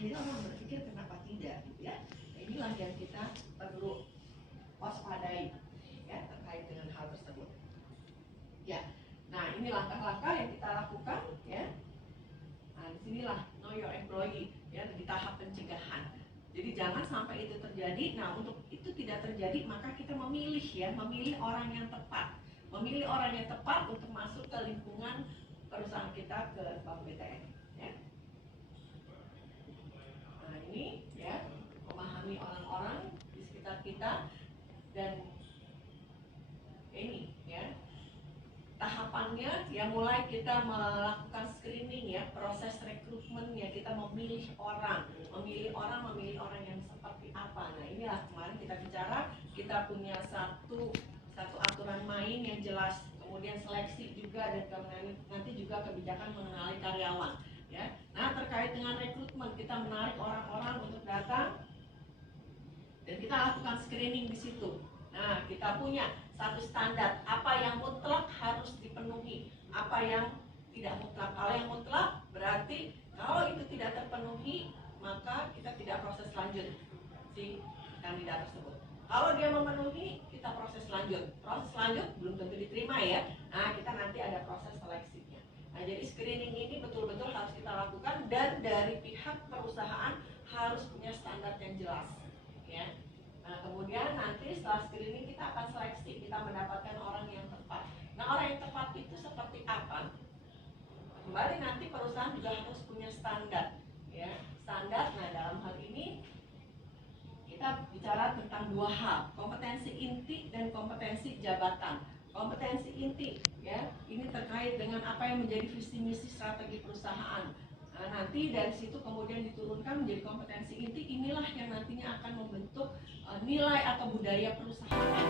akhirnya orang berpikir kenapa tidak gitu ya. Nah, inilah yang kita perlu waspadai ya terkait dengan hal tersebut. Ya, nah ini langkah-langkah yang kita lakukan ya. Nah disinilah know your employee ya di tahap pencegahan. Jadi jangan sampai itu terjadi. Nah untuk itu tidak terjadi maka kita memilih ya, memilih orang yang tepat, memilih orang yang tepat untuk masuk ke lingkungan perusahaan kita, ke Bank BTN ya. Nah ini ya, memahami orang-orang di sekitar kita dan ini ya tahapannya ya, mulai kita melakukan screening ya, proses rekrutmennya, kita memilih orang yang seperti apa. Nah inilah kemarin kita bicara, kita punya satu aturan main yang jelas, kemudian seleksi juga, dan kemudian nanti juga kebijakan mengenali karyawan ya. Nah terkait dengan rekrutmen, kita menarik orang-orang untuk datang dan kita lakukan screening di situ. Nah, kita punya satu standar apa yang mutlak harus dipenuhi, apa yang tidak mutlak. Kalau yang mutlak berarti kalau itu tidak terpenuhi maka kita tidak proses lanjut si kandidat tersebut. Kalau dia memenuhi, kita proses lanjut. Proses lanjut belum tentu diterima ya. Nah, kita nanti ada proses seleksinya. Nah, jadi screening ini betul-betul harus kita lakukan dan dari pihak perusahaan harus punya standar yang jelas. Ya. Nah, kemudian nanti setelah screening kita akan seleksi, kita mendapatkan orang yang tepat. Nah, orang yang tepat itu seperti apa? Kembali nanti perusahaan juga harus punya standar, ya. Standar. Nah, dalam hal ini kita bicara tentang dua hal, kompetensi inti dan kompetensi jabatan. Kompetensi inti, ya, ini terkait dengan apa yang menjadi visi misi strategi perusahaan. Nah, nanti dari situ kemudian diturunkan menjadi kompetensi inti, inilah yang nantinya akan membentuk nilai atau budaya perusahaan.